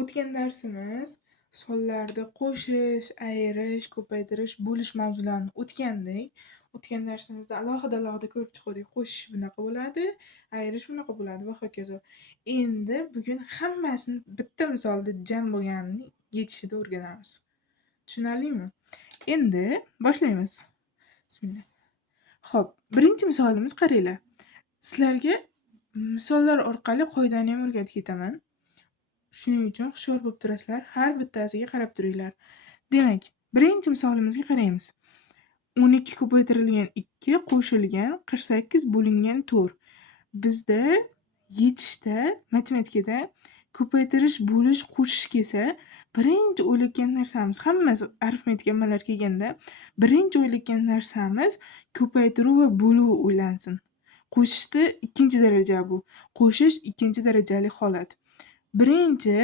O'tgan darsimiz sonlarni qo'shish, ayirish, ko'paytirish, bo'lish mavzularini o'tgandik. O'tgan darsimizda alohida ko'rib chiqdik. Qo'shish bunaqa bo'ladi, ayirish bunaqa bo'ladi va hokazo. Endi bugun hammasini bitta misolda jam bo'lganini yechishida o'rganamiz. Tushunarlimi? Endi boshlaymiz. Bismillah. Xo'p, birinchi misolimiz qaranglar. Sizlarga misollar orqali qoidani ham o'rgatib ketaman. Shuning uchun hushyor bo'lib turasizlar. Har bittasiga qarab turinglar. Demak, birinchi misolimizga qaraymiz. 12 ko'paytirilgan 2 qo'shilgan 48 bo'lingan 4. Bizda yechishda, matematikada ko'paytirish, bo'lish, qo'shish kelsa, birinchi o'ylayotgan narsamiz, hammasi arifmetik ammallar kelganda, birinchi o'ylayotgan narsamiz ko'paytiruv va bo'luv o'ylansin. Qo'shishda ikkinchi daraja bu. Qo'shish ikkinchi darajali holat. Birinchi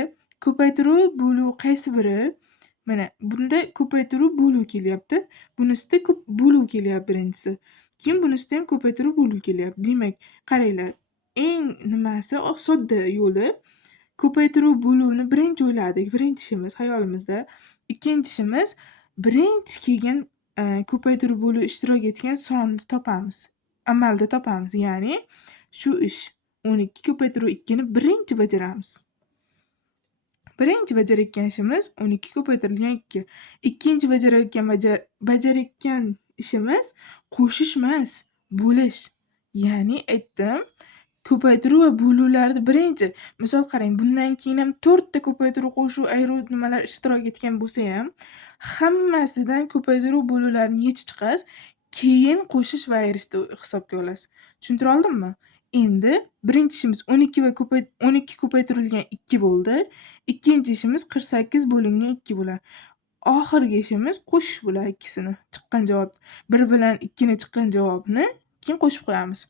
ko'paytiruv, bo'luv qaysi biri? Mana bunda ko'paytiruv, bo'luv kelyapti. Bunisida bo'luv kelyapti birinchisi. Keyin bunisida ham ko'paytiruv, bo'luv kelyapti. Demak, qaranglar, eng nimasi sodda yo'li ko'paytiruv, bo'luvni birinchi o'yladik. Birinchi ishimiz hayolimizda. Ikkinchi ishimiz birinchi kelgan ko'paytiruv, bo'luv ishtirok etgan sonni topamiz. Amalda topamiz. Ya'ni shu ish 12 ko'paytiruv 2 ni birinchi bajaramiz. Birinchi bajarayotgan ishimiz 12 ko'paytirilgan 2. Ikkinchi bajarayotgan ishimiz qo'shish emas, bo'lish. Ya'ni aytdim, ko'paytiruv va bo'luvlarni birinchi. Misol qarang, bundan keyin ham 4 ta ko'paytiruv, qo'shuv, ayruv nimalar ishtirok etgan bo'lsa ham, hammasidan ko'paytiruv, bo'luvlarni yechib chiqasiz, keyin qo'shish va ayirishni hisobga olasiz. Tushuntira oldimmi? Endi birinchi ishimiz 12 ko'paytirilgan 2 bo'ldi. Ikkinchi ishimiz 48 bo'lingan 2 bo'ladi. Oxirgi ishimiz qo'shish bo'ladi ikkisini. Chiqqan javob, 1 bilan 2 ni chiqqan javobni keyin qo'shib qo'yamiz.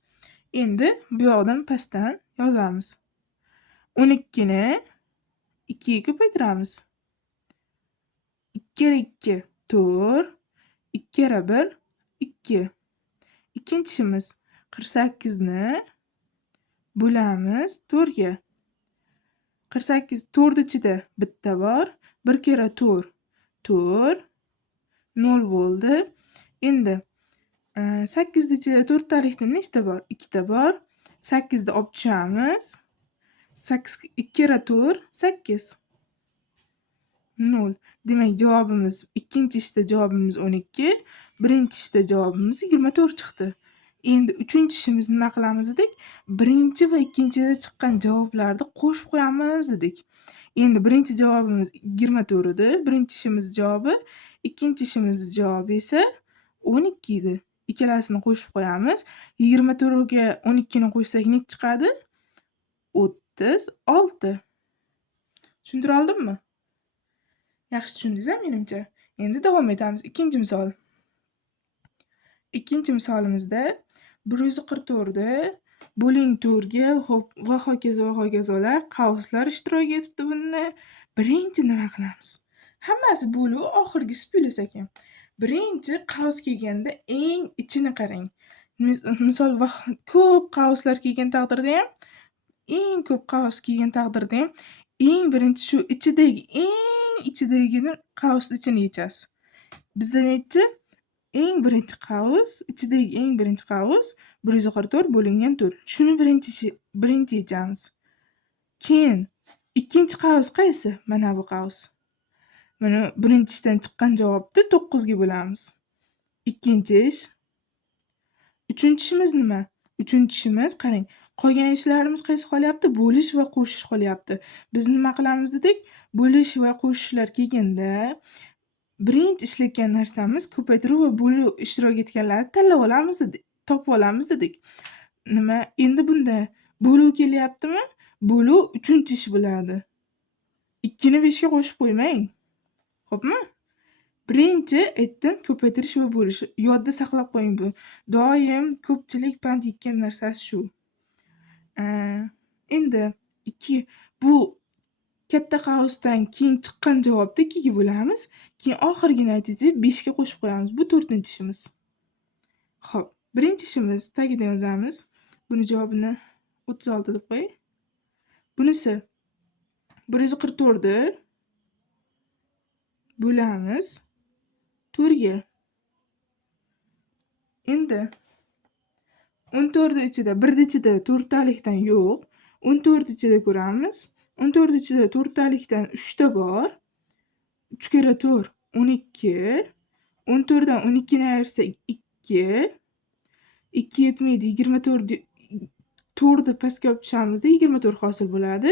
Endi bu yoqdan pastdan yozamiz. 12 ni 2 ga ko'paytiramiz. 2 kere 2 4, 2 kere 1 2. Ikkinchi ishimiz 48 ni bo'lamiz 4 ga. 48 4 ichida bitta bor. 1 kere 4 4 0 bo'ldi. Endi 8 ni ichida 4 talikda nechta bor? 2 ta bor. 8 ni olib tushamiz. 2 kere 4 8 0. Demak, javobimiz ikkinchi ishda javobimiz 12, birinchi ishda javobimiz 24 chiqdi. Endi uchinchi ishimiz nima qilamiz dedik? Birinchi va ikkinchida chiqqan javoblarni qo'shib qo'yamiz dedik. Endi birinchi javobimiz 24 edi, birinchi ishimiz javobi, ikkinchi ishimiz javobi esa 12 edi. Ikkalasini qo'shib qo'yamiz. 24 ga 12 ni qo'shsak nech chiqadi? 36. Tushuntira oldimmi? Yaxshi tushundingiz-a menimcha? Endi davom etamiz. Ikkinchi misol. Ikkinchi misolimizda 144 ni bo'ling 4 ga va hokazolar, qauslar ishtirok etibdi bunda. Birinchi nima qilamiz? Hammasi bo'luv, oxirgisi plyus ekan. Birinchi qaus kelganda eng ichini qarang. Misol ko'p qauslar kelgan taqdirda ham, eng ko'p qaus kelgan taqdirda ham eng birinchi shu ichidagini qausni ichini yechasiz. Bizda nechi? Eng birinchi qaus, ichidagi eng birinchi qaus 144 bo'lingan 4. Shuni birinchi yechamiz. Keyin ikkinchi qaus qaysi? Mana bu qaus. Mana birinchisidan chiqqan javobni 9 ga bo'lamiz. Ikkinchi ish. Uchinchi ishimiz nima? Uchinchi ishimiz qarang, qolgan ishlarimiz qaysi qolyapti? Bo'lish va qo'shish qolyapti. Biz nima qilamiz dedik? Bo'lish va qo'shishlar kelganda birinchi ishlayotgan narsamiz ko'paytiruv va bo'luv ishtirok etganlarni tanlab olamiz dedik, topib olamiz dedik. Nima? Endi bunda bo'luv kelyaptimi? Bo'luv uchinchi ish bo'ladi. 2 ni 5 ga qo'shib qo'ymang. Xo'pmi? Birinchi aytdim, ko'paytirish va bo'lish. Yodda saqlab qo'ying bu. Doim ko'pchilik pand yetgan narsasi shu. Endi 2 bu katta qausdan keyin chiqqan javobni 2 ga bo'lamiz. Keyin oxirgi natija 5 ga qo'shib qo'yamiz. Bu 4-chi ishimiz. Xo'p, birinchi ishimiz tagida yozamiz. Buni javobini 36 deb qo'ying. Bunisi 144 ni bo'lamiz 4 ga. Endi 14 ichida 1 ichida 4 talikdan yo'q. 14 ichida ko'ramiz. 14 ichida 4 talikdan 3 ta bor. 3 kere 4 12. 14 dan 12 ni ayirsak 2. 2 yetmaydi. 24 4ni pastga olib tushamiz-da 24 hosil bo'ladi.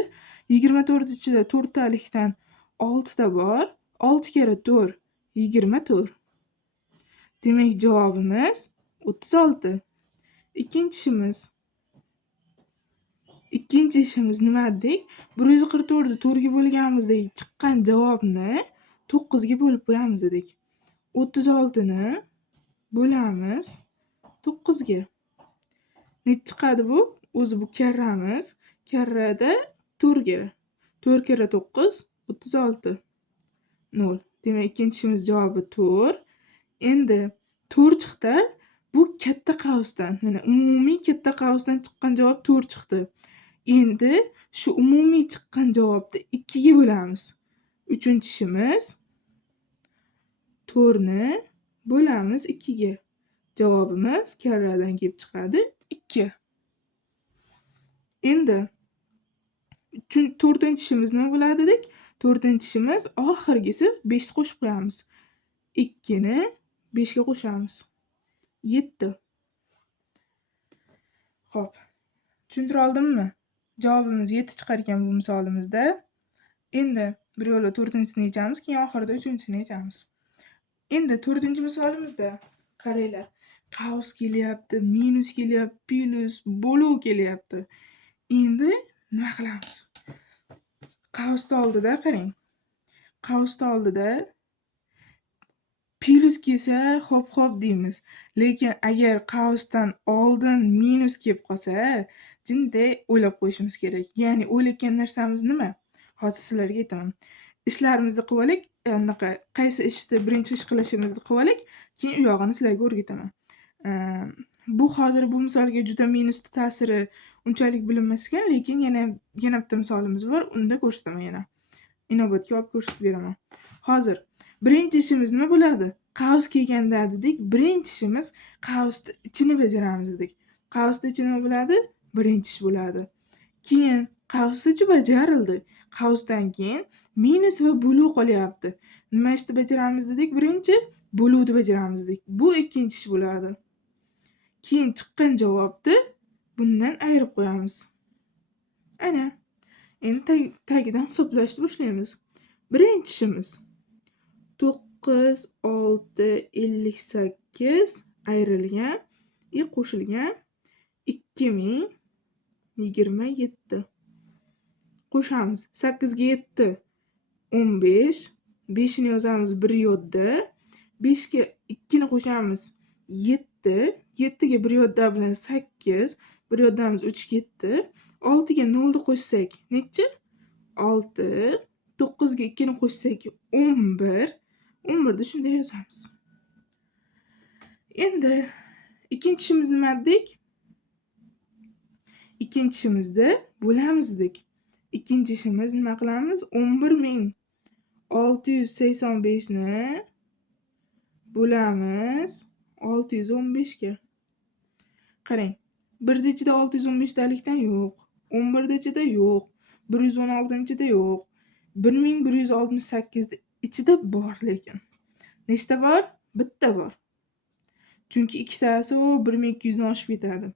24 ichida 4 talikdan 6 ta bor. 6 kere 4 24. Demak, javobimiz 36. Ikkinchi ishimiz nima dedik? 144 ni 4 ga bo'lganimizda chiqqan javobni 9 ga bo'lib qo'yamiz dedik. 36 ni bo'lamiz 9 ga. Nech chiqadi bu? O'zi bu karramiz. Karrada 4 ga. 4 kere 9 36. 0. Demak, ikkinchi ishimiz javobi 4. Endi 4 chiqdi. Bu katta qavsdan, mana umumiy katta qavsdan chiqqan javob 4 chiqdi. Endi shu umumiy chiqqan javobni 2 ga bo'lamiz. Uchinchi ishimiz 4 ni bo'lamiz 2 ga. Javobimiz karradan kelib chiqadi 2. Endi 4-chi ishimiz nima bo'ladi dedik? 4-chi ishimiz oxirgisi 5 ni qo'shib qo'yamiz. 2 ni 5 ga qo'shamiz. 7. Xo'p. Tushuntira oldimmi? Javobimiz 7 chiqar ekan bu misolimizda. Endi bir yo'la 4-chisini yechamiz, keyin oxirida 3-chisini yechamiz. Endi 4-chi misolimizda qaranglar. Qavs kelyapti, minus kelyapti, plus, bo'luv kelyapti. Endi nima qilamiz? Qavsni oldida qarang. Qavsni oldida plus kelsa, xo'p deymiz. Lekin agar qavsdan oldin minus kelib qolsa, jinday o'ylab qo'yishimiz kerak. Ya'ni o'ylayotgan narsamiz nima? Hozir sizlarga aytaman. Ishlarimizni qilib olaylik, anaqa qaysi ishni birinchi ish qilishimizni qilib olaylik, keyin u yog'ini sizlarga o'rgataman. Bu hozir bu misolga juda minusning ta'siri unchalik bilinmas ekan, lekin yana bitta misolimiz bor, unda ko'rsataman yana. Inobatga olib ko'rsatib beraman. Hozir birinchi ishimiz nima bo'ladi? Qavs kelganda dedik, birinchi ishimiz qavsni ichini bajaramiz dedik. Qavsni ichi nima bo'ladi? Birinchi ish bo'ladi. Keyin qavsni ichi bajarildi. Qavsdan keyin minus va bo'luv qolyapti. Nima ishni bajaramiz dedik? Birinchi bo'luvni bajaramiz dedik. Bu ikkinchi ish bo'ladi. Keyin chiqqan javobni bundan ayirib qo'yamiz. Ana. Endi tagidan hisoblashni boshlaymiz. Birinchi ishimiz 9, 6, 58 ayrilgan qo'shilgan 2027. Qo'shamiz. 8 ga 7 15. 5 ni yozamiz bir yodda. 5 ga 2 ni qo'shamiz 7. 7 ga bir yodda bilan 8. Bir yoddamiz 3 7. 6 ga 0 ni qo'shsak nechi? 6. 9 ga 2 ni qo'shsak 11. 11 ni shunday yozamiz. Endi ikkinchi ishimiz nima dedik? Ikkinchi ishimizda bo'lamiz dedik. Ikkinchi ishimiz nima qilamiz? 11685 ni bo'lamiz 615 ga. Qarang. 1 ichida 615 talikdan yo'q. 11 ichida yo'q. 116 ichida yo'q. 1168 ichida bor lekin. Nechta bor? Bitta bor. Chunki ikkitasi 1200 ni oshib ketadi.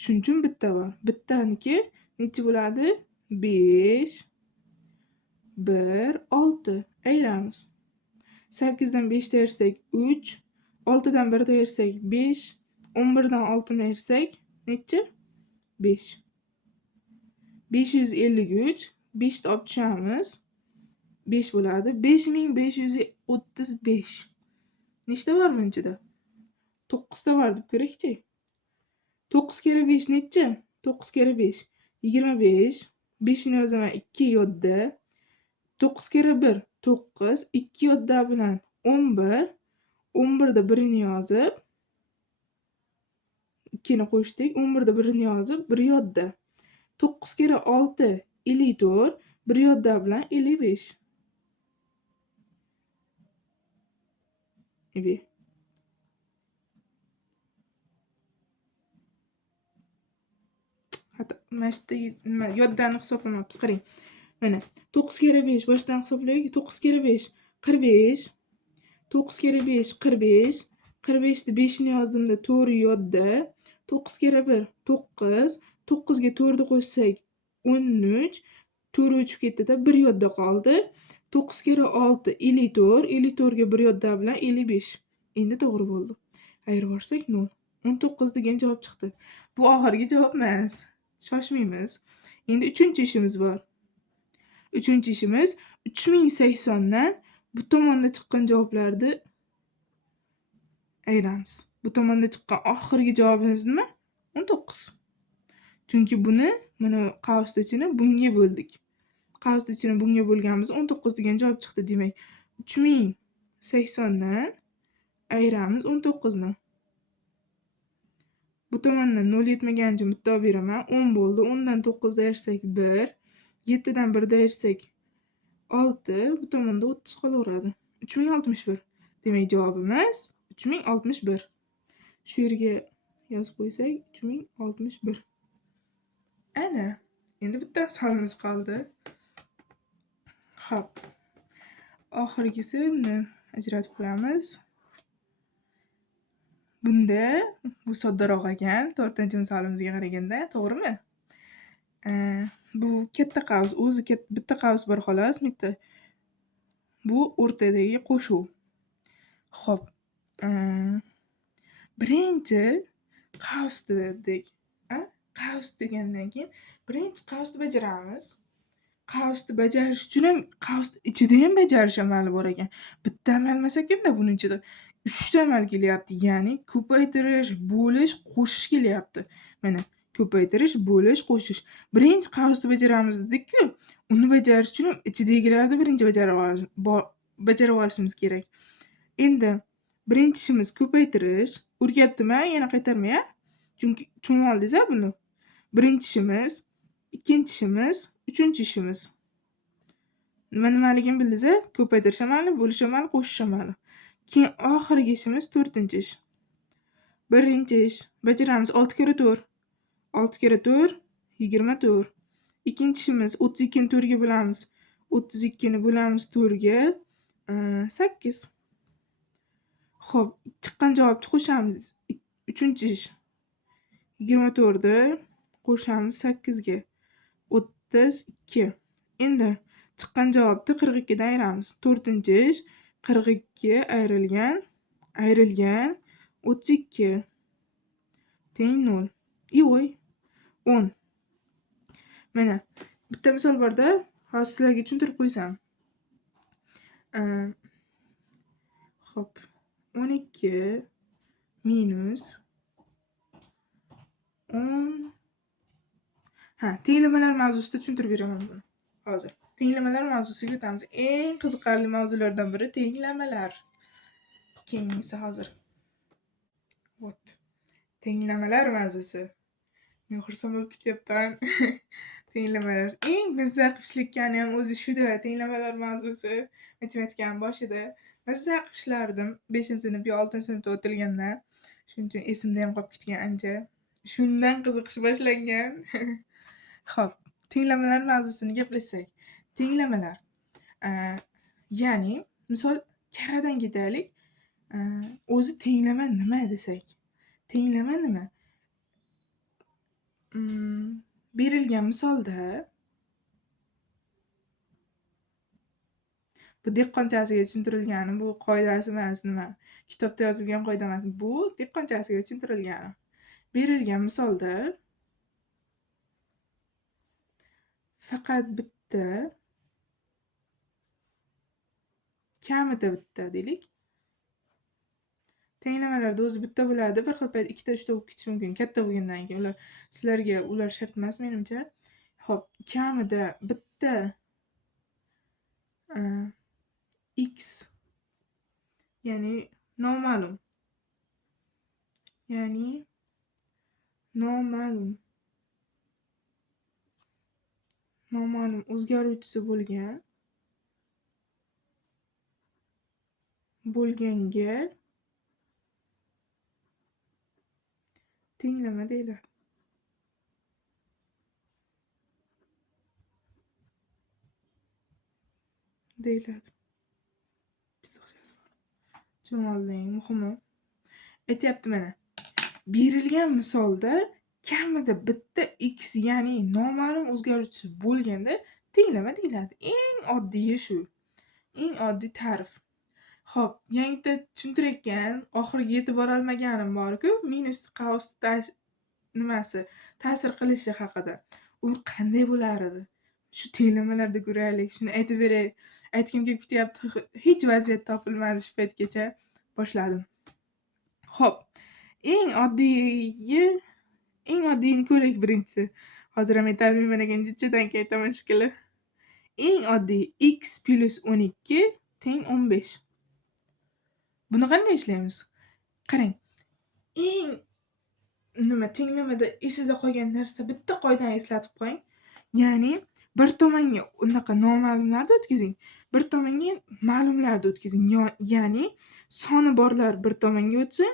Shuning uchun bitta bor. Bittaniki necha bo'ladi? 5 1 6 ayiramiz. 8 dan 5 ni ayirsak 3, 6 dan 1 ni ayirsak 5, 11 dan 6 ni ayirsak necha? 5. 553, 5 ni olib tushamiz. 5 bo'ladi. 5535. Nechta bor bunchida? 9 ta bor deb ko'rakchi. 9 kere 5 necha? 9 kere 5 25. 5 ni yozaman 2 yodda. 9 kere 1 9. 2 yodda bilan 11. 11 da 1 ni yozib 2 ni qo'shdik. 11 da 1 ni yozib 1 yodda. 9 kere 6 54. Bir yodda bilan 55. Ibi. Hatta mashta nima yoddan hisoblamabmiz. Qarang. Mana 9 kere 5 boshdan hisoblaylik. 9 kere 5 45. 9 kere 5 45. 45 ni 5 ni yozdimda 4 yodda. 9 kere 1 9. 9 ga 4 ni qo'shsak 13. 4 o'chib ketdi-da, 1 yodda qoldi. 9 kere 6 54. 54 ga 1 yodda bilan 55. Endi to'g'ri bo'ldi. Ayirvorsak 0. 19 degan javob chiqdi. Bu oxirgi javob emas. Shoshmaymiz. Endi 3-ishimiz bor. 3-ishimiz 3080 dan bu tomonda chiqqan javoblarni ayiramiz. Bu tomonda chiqqan oxirgi javobimiz nima? 19. Chunki buni mana qavs ichini bunga bo'ldik. Qavs ichini bunga bo'lganimiz 19 degan javob chiqdi. Demak, 3080 dan ayiramiz 19 ni. Bu tomondan 0 yetmagan uchun bitta olib beraman. 10 bo'ldi. 10 dan 9 ayirsak 1. 7 dan 1 ayirsak 6. Bu tomonda 30 qolaveradi. 3061. Demak, javobimiz 3061. Shu yerga yozib qo'ysak 3061. Ana, endi bitta misolimiz qoldi. Xo'p. Oxirgisini ajratib qo'yamiz. Bunda bu soddaroq ekan, 4-misolimizga qaraganda, to'g'rimi? Bu katta qavs, o'zi bitta qavs bor xolos, bitta. Bu o'rtadagi qo'shuv. Xo'p. Birinchi qavsni dedik. Qavs degandan keyin birinchi qavsni bajaramiz. Qavsni bajarish uchun ham qavs ichida ham bajarish amali bor ekan. Bitta amal emas ekanda, buning ichida 3 ta amal kelyapti. Ya'ni ko'paytirish, bo'lish, qo'shish kelyapti. Mana ko'paytirish, bo'lish, qo'shish. Birinchi qavsni bajaramiz dedik-ku. Uni bajarish uchun ham ichidagilarni birinchi bajarib olishimiz kerak. Endi birinchi ishimiz ko'paytirish. O'rgatdim-a, yana qaytarmay-a? Chunki tushunib oldingiz-a buni. Birinchi ishimiz, ikkinchi ishimiz, uchinchi ishimiz. Nimaligini bildingiz-a? Ko'paytirish amali, bo'lish amali, qo'shish amali. Keyin oxirgi ishimiz 4-ish. Birinchi ish bajaramiz 6 kere 4. 6 kere 4 24. Ikkinchi ishimiz 32 ni 4 ga bo'lamiz. 32 ni bo'lamiz 4 ga 8. Xo'p, chiqqan javobni qo'shamiz. 3-ish 24 ni qo'shamiz 8 ga 32. Endi chiqqan javobni 42 dan ayiramiz. 4-ish 42 ayrilgan 32 teng 0. Yo'q, 10. Mana bitta misol bor-da, hozir sizlarga tushuntirib qo'ysam. Xo'p, 12 minus 10. Tenglamalar mavzusida tushuntirib beraman buni. Hozir tenglamalar mavzusiga o'tamiz. Eng qiziqarli mavzulardan biri tenglamalar. Keyingisi hozir. Vot. Tenglamalar mavzusi. Men xursand bo'lib ketyapman. Tenglamalar. Eng bizda qilishlikani ham o'zi shu-da, tenglamalar mavzusi. Matematikani boshida mazza qilib ishlardim. 5-sinf yo 6-sinfda o'tilganda. Shuning uchun esimda ham qolib ketgan ancha. Shundan qiziqish boshlangan. Xo'p, tenglamalar mavzusini gaplashsak. Tenglamalar. Ya'ni misol karadan ketaylik. O'zi tenglama nima desak? Tenglama nima? Berilgan misolda bu dehqonchasiga tushuntirilgani, bu qoidasi emas, nima? Kitobda yozilgan qoida emas. Bu dehqonchasiga tushuntirilgani. Berilgan misolda faqat bitta, kamida bitta deylik. Tenglamalarda o'zi bitta bo'ladi, bir xil payt 2 ta, 3 ta bo'lib ketishi mumkin. Katta bo'lgandan keyin sizlarga ular shart emas menimcha. Xo'p, kamida bitta x ya'ni noma'lum. noma'lum o'zgaruvchisi bo'lganga tenglama deyiladi. Chiziq yozib. Jumlaning muhimi aytyapti mana. Berilgan misolda kamida bitta x, ya'ni noma'lum o'zgaruvchisi bo'lganda tenglama deyiladi. Eng oddiyi shu. Eng oddiy ta'rif. Xo'p, yangita tushuntirayotgan, oxiriga yetib borolmaganim bor-ku, minus qavs nimasi ta'sir qilishi haqida. U qanday bo'lar edi? Shu tenglamalarda ko'raylik, shuni aytib beray. Aytgim kelib ketyapti, hech vaziyat topilmadi shu paytgacha. Boshladim. Xo'p, eng oddiyini ko'raylik birinchisi. Hozir ham aytolmayman ekan, jichchadan keyin aytaman shekilli. Eng oddiy x plus 12 teng 15. Buni qanday ishlaymiz? Qarang. Eng tenglamada esingizda qolgan narsa bitta qoidani eslatib qo'ying. Ya'ni bir tomonga unaqa noma'lumlarni o'tkazing, bir tomonga ma'lumlarni o'tkazing. Ya'ni soni borlar bir tomonga o'tsin,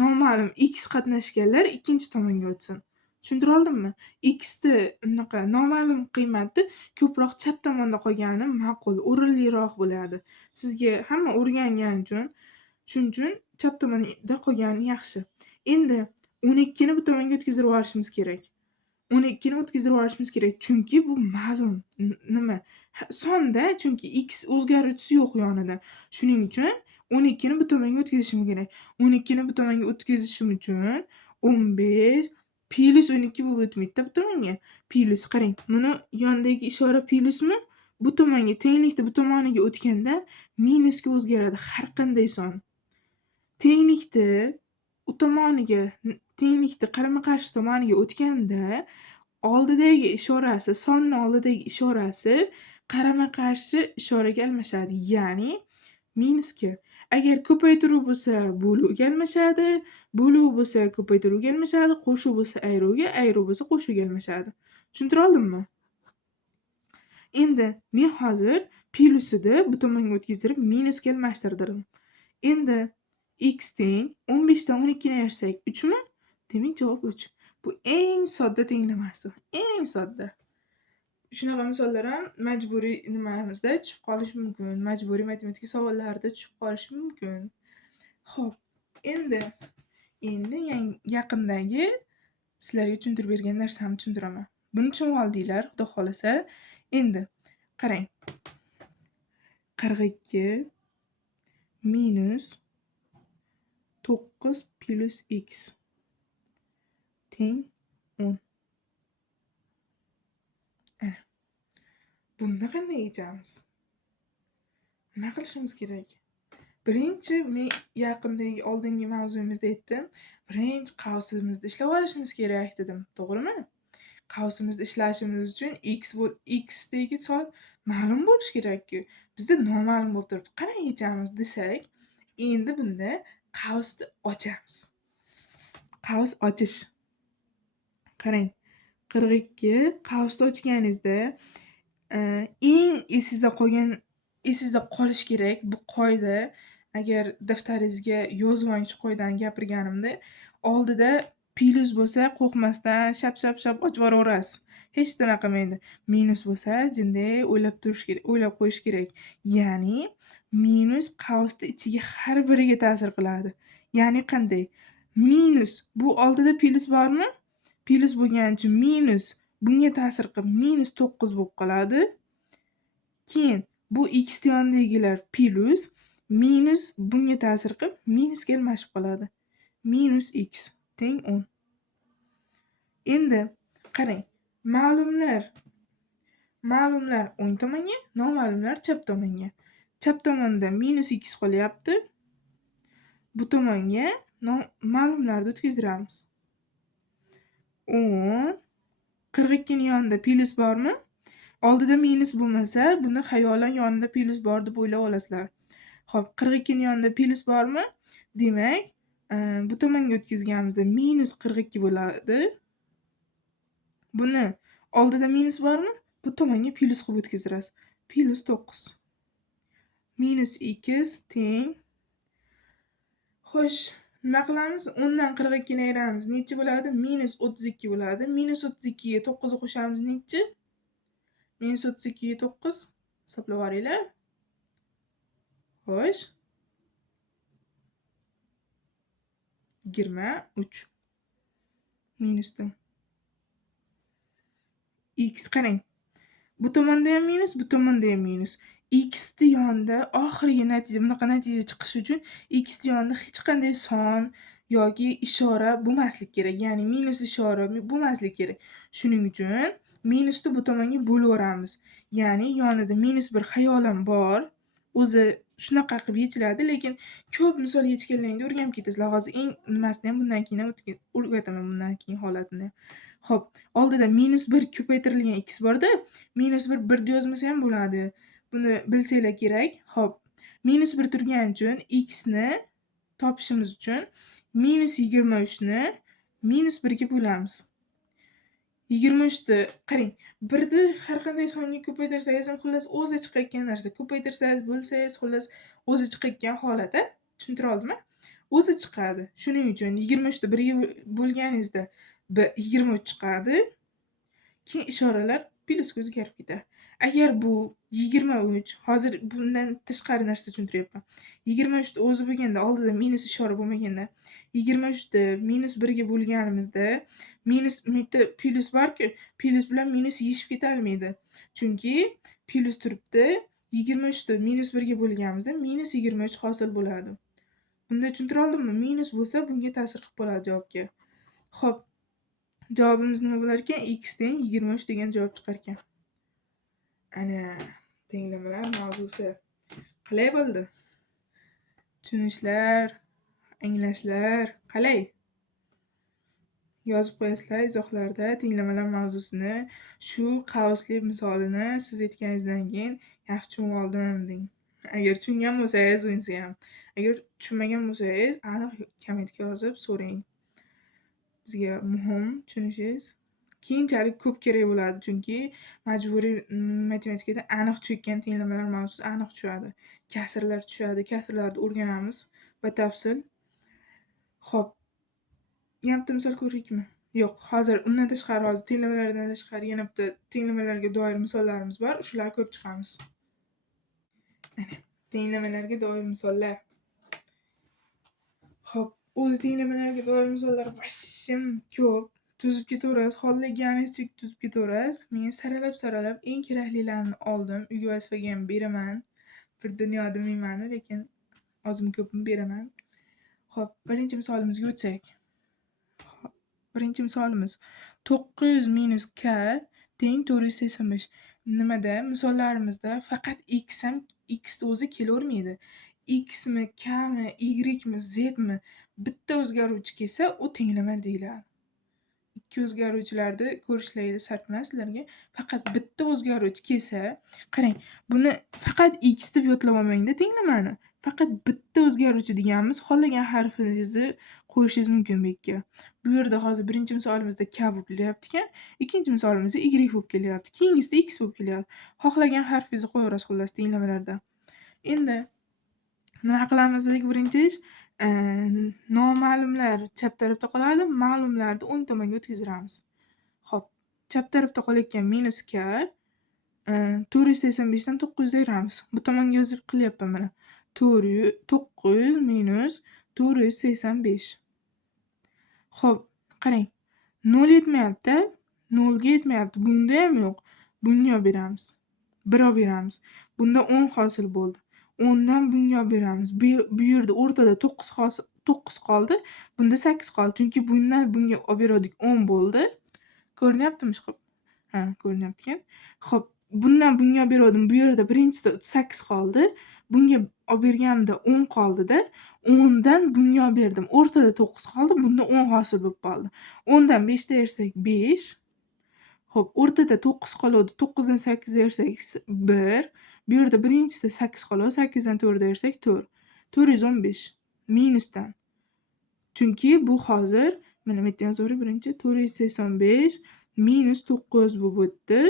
noma'lum x qatnashganlar ikkinchi tomonga o'tsin. Tushuntira oldimmi? X ni unaqa noma'lum qiymati ko'proq chap tomonda qolgani ma'qul, o'rinliroq bo'ladi. Sizga hamma o'rgangani uchun, shuning uchun chap tomonda qolgani yaxshi. Endi 12 ni bu tomonga o'tkazib yuborishimiz kerak. 12 ni o'tkazib yuborishimiz kerak, chunki bu ma'lum. Sonda, chunki x o'zgaruvchisi yo'q yonida. Shuning uchun 12 ni bu tomonga o'tkazishim kerak. 12 ni bu tomonga o'tkazishim uchun 15 plus 12 bo'lib o'tmaydi bu tomonga. Plus, qarang, buni yonidagi ishora plusmi? Bu tomonga tenglikni bu tomoniga o'tganda minusga o'zgaradi har qanday son. Tenglikni u tomoniga, tenglikni qarama-qarshi tomoniga o'tganda oldidagi ishorasi, sonning oldidagi ishorasi qarama-qarshi ishoraga almashadi, ya'ni minusga. Agar ko'paytiruv bo'lsa, bo'luvga almashadi, bo'luv bo'lsa, ko'paytiruvga almashadi, qo'shuv bo'lsa, ayiruvga, ayruv bo'lsa, qo'shuvga almashadi. Tushuntira oldimmi? Endi men hozir plusini bu tomonga o'tkazib minusga almashtirdim. Endi x teng 15 dan 12 ni ayirsak 3 mi? Demak, javob 3. Bu eng sodda tenglamasi. Eng sodda. Shunaqa misollar ham majburiy nimamizda tushib qolishi mumkin. Majburiy matematika savollarida tushib qolishi mumkin. Xo'p, endi yaqindagi sizlarga tushuntirib bergan narsamni tushuntiraman. Buni tushunib oldinglar, xudo xolasa. Endi qarang. 42 minus 9 plus x teng 10. Bunda qanday yechamiz? Nima qilishimiz kerak? Birinchi men yaqindagi oldingi mavzumizda aytdim. Birinchi qavsimizni ishlab olishimiz kerak dedim, to'g'rimi? Qavsimizni ishlashimiz uchun x dagi son ma'lum bo'lishi kerak-ku. Bizda noma'lum bo'lib turibdi. Qanday yechamiz desak, endi bunda qavsni ochamiz. Qavs ochish. Qarang. 42 qavsni ochganingizda eng esingizda qolishi kerak bu qoida. Agar daftaringizga yozib oling shu qoidani gapirganimda, oldida plus bo'lsa, qo'rqmasdan shap ochib yuboraverasiz. Hech nima qilmaydi. Minus bo'lsa, jinday o'ylab qo'yish kerak. Ya'ni minus qavsni ichiga har biriga ta'sir qiladi. Ya'ni qanday? Minus bu oldida plus bormi? Plus bo'lgani uchun minus bunga ta'sir qilib minus 9 bo'lib qoladi. Keyin bu x yonidagilar plus minus bunga ta'sir qilib minusga almashib qoladi. Minus x teng 10. Endi qarang, ma'lumlar o'ng tomonga, noma'lumlar chap tomonga. Chap tomonda minus x qolyapti. Bu tomonga ma'lumlarni o'tkazdiramiz. 10 42 ni yonida plus bormi? Oldida minus bo'lmasa, buni xayolan yonida plus bor deb o'ylab olasizlar. Xo'p, 42 ni yonida plus bormi? Demak, bu tomonga o'tkazganimizda minus 42 bo'ladi. Buni oldida minus bormi? Bu tomonga plus qilib o'tkazamiz. +9 -x teng. Xo'sh, nima qilamiz? 10 dan 42 ni ayiramiz. Necha bo'ladi? -32 bo'ladi. -32 ga 9 ni qo'shamiz nechi? -32 ga 9 hisoblab olinglar. Xo'sh. 23 minusdan. X qarang. Bu tomonda ham minus, bu tomonda ham minus. X ni yonida oxirgi natija, bunaqa natija chiqishi uchun X ni yonida hech qanday son yoki ishora bo'lmasligi kerak. Ya'ni minus ishora bo'lmasligi kerak. Shuning uchun minusni bu tomonga bo'laveramiz. Ya'ni yonida minus bir xayolim bor. O'zi shunaqa qilib yechiladi, lekin ko'p misol yechganlaringda o'rganib ketasizlar. Hozir eng nimasini ham bundan keyin ham o'rgataman bundan keyin holatini. Xo'p, oldida -1 ko'paytirilgan x bor-da, -1 1 deb yozmasa ham bo'ladi. Buni bilsanglar kerak. Xo'p, -1 turgani uchun x ni topishimiz uchun -23 ni -1 ga bo'lamiz. 23 ni qarang, 1 ni har qanday songa ko'paytirsangiz ham xullas o'zi chiqayotgan narsa. Ko'paytirsangiz, bo'lsangiz, xullas o'zi chiqayotgan holat-a? Tushuntira oldimmi? O'zi chiqadi. Shuning uchun 23 ni 1 ga bo'lganingizda 23 chiqadi. Keyin ishoralar plyusga o'zgarib ketadi. Agar bu 23, hozir bundan tashqari narsa tushuntiryapman. 23 ni o'zi bo'lganda, oldida minus ishora bo'lmaganda, 23 ni -1 ga bo'lganimizda, minus bitta plyus borku, plyus bilan minus yeyishib ketolmaydi. Chunki plyus turibdi, 23 ni -1 ga bo'lganimizda -23 hosil bo'ladi. Bunda tushuntira oldimmi? Minus bo'lsa bunga ta'sir qilib qoladi javobga. Xo'p, javobimiz nima bo'lar ekan? X teng 23 degan javob chiqar ekan. Ana, tenglamalar mavzusi. Qalay bo'ldi? Tushunishlar, anglashlar qalay? Yozib qo'yasizlar izohlarda tenglamalar mavzusini, shu qavsli misolini siz aytganingizdan keyin yaxshi tushunib oldim deng. Agar tushungan bo'lsangiz unisi ham. Agar tushunmagan bo'lsangiz, aniq kommentga yozib so'rang. Bizga muhim tushunishingiz. Keyinchalik ko'p kerak bo'ladi, chunki majburiy matematikada aniq tushayotgan tenglamalar mavzusi aniq tushadi. Kasrlar tushadi, kasrlarni o'rganamiz batafsil. Xo'p, yana bitta misol ko'raylikmi? Yo'q, hozir undan tashqari, hozir tenglamalardan tashqari yana bitta tenglamalarga doir misollarimiz bor. Shularni ko'rib chiqamiz. Mana, tenglamalarga doir misollar. Xo'p, o'zi tenglamalarga doir misollar vashim ko'p. Tuzib ketaverasiz, xohlaganingizcha tuzib ketaverasiz. Men saralab eng keraklilarini oldim. Uyga vazifaga ham beraman. Bir dunyo demayman, lekin ozmi-ko'pmi beraman. Xo'p, birinchi misolimizga o'tsak. Birinchi misolimiz 900 minus k teng 485. Nimada? Misollarimizda faqat x ham x ni o'zi kelavermaydi. X mi, k mi, y mi, z mi bitta o'zgaruvchi kelsa, u tenglama deyiladi. Ikki o'zgaruvchilarni ko'rishlaringiz shart emas sizlarga. Faqat bitta o'zgaruvchi kelsa, qarang, buni faqat x deb yodlab olmangda tenglamani. Faqat bitta o'zgaruvchi deganimiz xohlagan harfingizni qo'yishingiz mumkin bu yerga. Bu yerda hozir birinchi misolimizda k bo'lib kelyapti ekan, ikkinchi misolimizda y bo'lib kelyapti. Keyingisida x bo'lib kelyapti. Xohlagan harfingizni qo'yaverasiz xullas tenglamalarda. Endi nima qilamiz dedik birinchi ish? Noma'lumlar chap tarafda qoladi, ma'lumlarni o'ng tomonga o'tkazamiz. Xo'p, chap tarafda qolayotgan minus k 485 dan 900 ayiramiz. Bu tomonga yozib qilyapman mana. 900 minus 485. Xo'p, qarang. 0 yetmayapti, 0 ga yetmayapti. Bunda ham yo'q. Bunga olib beramiz. 1 olib beramiz. Bunda 10 hosil bo'ldi. 10 dan bunga olib beramiz. Bu yerda o'rtada 9 qoldi. Bunda 8 qoldi. Chunki bundan bunga olib berdik 10 bo'ldi. Ko'rinyaptimi chiqib? Ha, ko'rinyapti ekan. Xo'p, bundan bunga olib berdim. Bu yerda birinchisida 8 qoldi. Bunga olib berganimda 10 qoldi-da. 10 dan bunga olib berdim. O'rtada 9 qoldi. Bunda 10 hosil bo'lib qoldi. 10 dan 5 ta ayirsak 5. Xo'p, o'rtada 9 qoladi. 9 dan 8 ayirsak 1. Bu yerda birinchisida 8 qoladi. 8 dan 4 ayirsak 4. 415 minusdan. Chunki bu hozir mana bu yerda yozavering birinchi 485 -9 bo'lib o'tdi.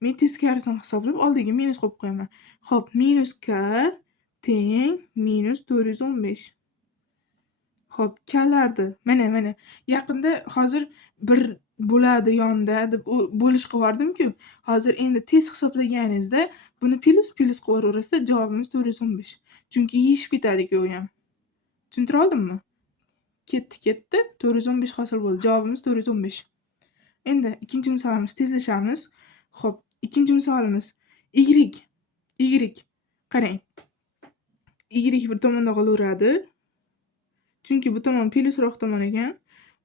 Men teskarisini hisoblab oldiga minus qo'yib qo'yaman. Xo'p, -k teng -415. Xo'p, kalardi. Mana. Yaqinda hozir 1 bo'ladi yonda deb bo'lish qilvordim-ku. Hozir endi tez hisoblaganingizda buni plus qilib yuboraverasizda, javobimiz 415. Chunki yeyishib ketadi-ku u ham. Tushuntira oldimmi? Ketdi. 415 hosil bo'ldi. Javobimiz 415. Endi ikkinchi misolimiz tezlashamiz. Xo'p, ikkinchi misolimiz y. Qarang. Y bir tomonda qolaveradi. Chunki bu tomon plyusroq tomon ekan.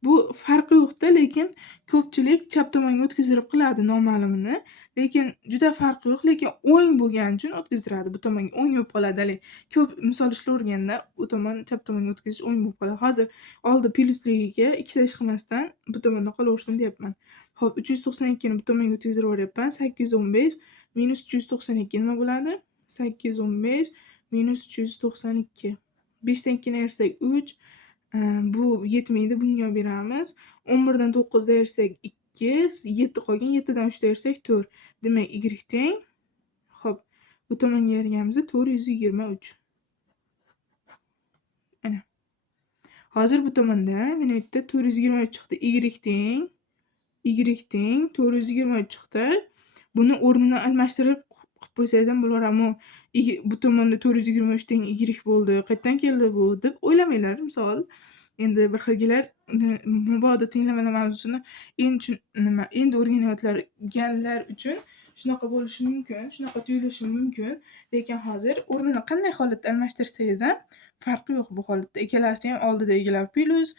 Bu farqi yo'q-da, lekin ko'pchilik chap tomonga o'tkazib qiladi noma'lumini. Lekin juda farqi yo'q, lekin o'ng bo'lgani uchun o'tkazdiradi. Bu tomonga o'ng bo'lib qoladi. Ko'p misol ishlayverganda u tomon chap tomonga o'tkazish o'ng bo'lib qoladi. Hozir oldi plyusligiga ikkita ish qilmasdan bu tomonda qolaversin deyapman. Xo'p, 392 ni bu tomonga o'tkazib yuboryapman. 815 -392 nima bo'ladi? 815 -392. 5 dan 2 ni ayirsak 3. Bu yetmaydi, bunga olib beramiz. 11 dan 9 ni ayirsak 2, 7 qolgan. 7 dan 3 ni ayirsak 4. Demak, y teng. Xo'p, bu tomonga ayirganimizda 423. Mana. Hozir bu tomonda mana bu yerda 423 chiqdi. Y teng 423 chiqdi. Buni o'rnini almashtirib qilib qo'ysangiz ham bo'laveradi. Bu tomonda 423 teng y bo'ldi. Qayerdan keldi bu deb o'ylamanglar, misol. Endi bir xilgilar mabodo tenglamani mavzusini endi o'rganayotganlar uchun shunaqa bo'lishi mumkin, shunaqa tuyulishi mumkin. Lekin hozir o'rnini qanday holatda almashtirsangiz ham farqi yo'q bu holatda. Ikkalasi ham oldidagilar plus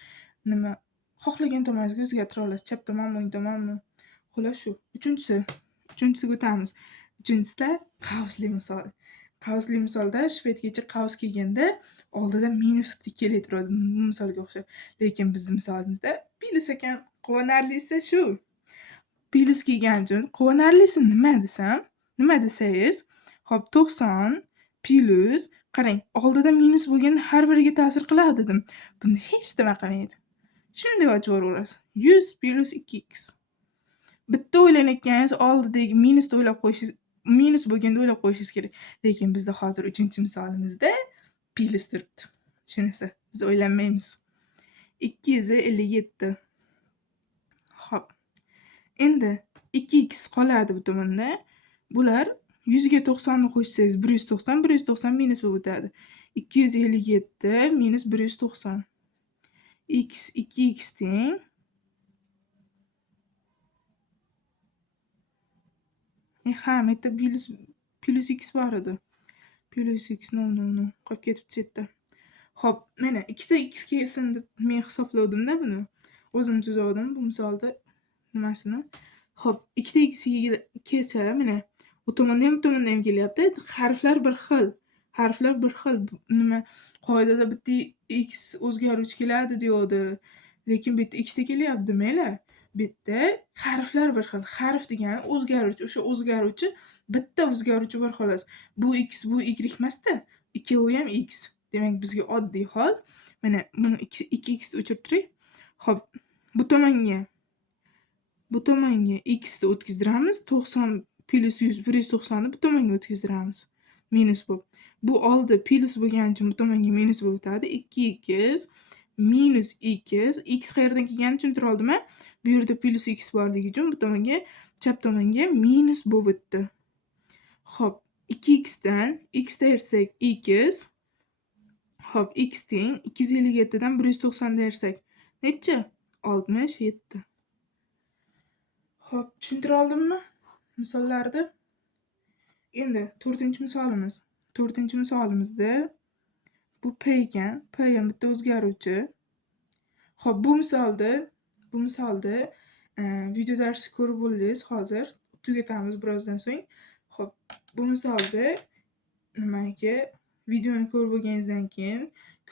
xohlagan tomoningizga o'zgartira olasiz. Chap tomonmi, o'ng tomonmi? Xolos shu. Uchinchisiga o'tamiz. Uchinchisida qavsli misol. Qavsli misolda shvedgacha qavs kelganda oldida minus deb kelaveradi. Bu misolga o'xshab. Lekin bizning misolimizda plus ekan. Quvonarlisi shu. Plus kelgani uchun quvonarlisi nima desangiz, xo'p 90 plus qarang, oldida minus bo'lganda har biriga ta'sir qiladi dedim. Bunda hech nima qilmaydi. Shunday ochib yuboraverasiz. 100 plus 2x. Bitta o'ylanayotganingiz oldidagi minusni o'ylab qo'yishingiz, minus bo'lganda o'ylab qo'yishingiz kerak. Lekin bizda hozir 3-misolimizda plus turibdi. Shunisi, biz o'ylanmaymiz. 257. Xo'p. Endi 2x qoladi bu tomonda. Bular 100 ga 90 ni qo'shsangiz 190, 190 minus bo'lib o'tadi. 257 minus 190. X 2x teng ha, bu yerda plus x bor edi. Plus x no. Qolib ketibdi chetda. Xo'p, mana ikkita x kelsin deb men hisoblovdim-da buni. O'zim tuzovdim bu misolda nimasini. Xo'p, ikkita x kelsa, mana bu tomonda ham, bu tomonda ham kelyapti. Harflar bir xil. Qoidada bitta x o'zgaruvchi keladi deyodi. Lekin bu yerda ikkita kelyapti, demanglar. Bitta harflar bir xil. Harf degani o'zgaruvchi. O'sha o'zgaruvchi bitta o'zgaruvchi bor xolos. Bu x, bu y emasda. Ikkovi ham x. Demak, bizga oddiy hol. Mana buni 2x ni o'chirtirib. Xo'p, bu tomonga x ni o'tkazdiramiz. 90 plus 100 190 ni bu tomonga o'tkazdiramiz. Minus bo'lib. Bu oldi plus bo'lgani uchun bu tomonga minus bo'lib o'tadi. 2x minus x. X qayerdan kelganini tushuntira oldimmi? Bu yerda plus x borligi uchun bu tomonga, chap tomonga minus bo'lib o'tdi. Xo'p, 2x dan x ayirsak x. Xo'p, x teng 257 dan 190 ayirsak necha? 67. Xo'p, tushuntira oldimmi misollarni? Endi 4-misolimiz. 4-misolimizda bu p ekan. P ham bitta o'zgaruvchi. Xo'p, bu misolda video darsni ko'rib bo'ldingiz. Hozir tugatamiz birozdan so'ng. Xo'p, bu misolda videoni ko'rib bo'lganingizdan keyin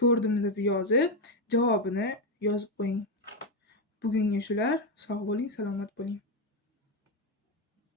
ko'rdim deb yozib, javobini yozib qo'ying. Bugunga shular. Sog' bo'ling, salomat bo'ling.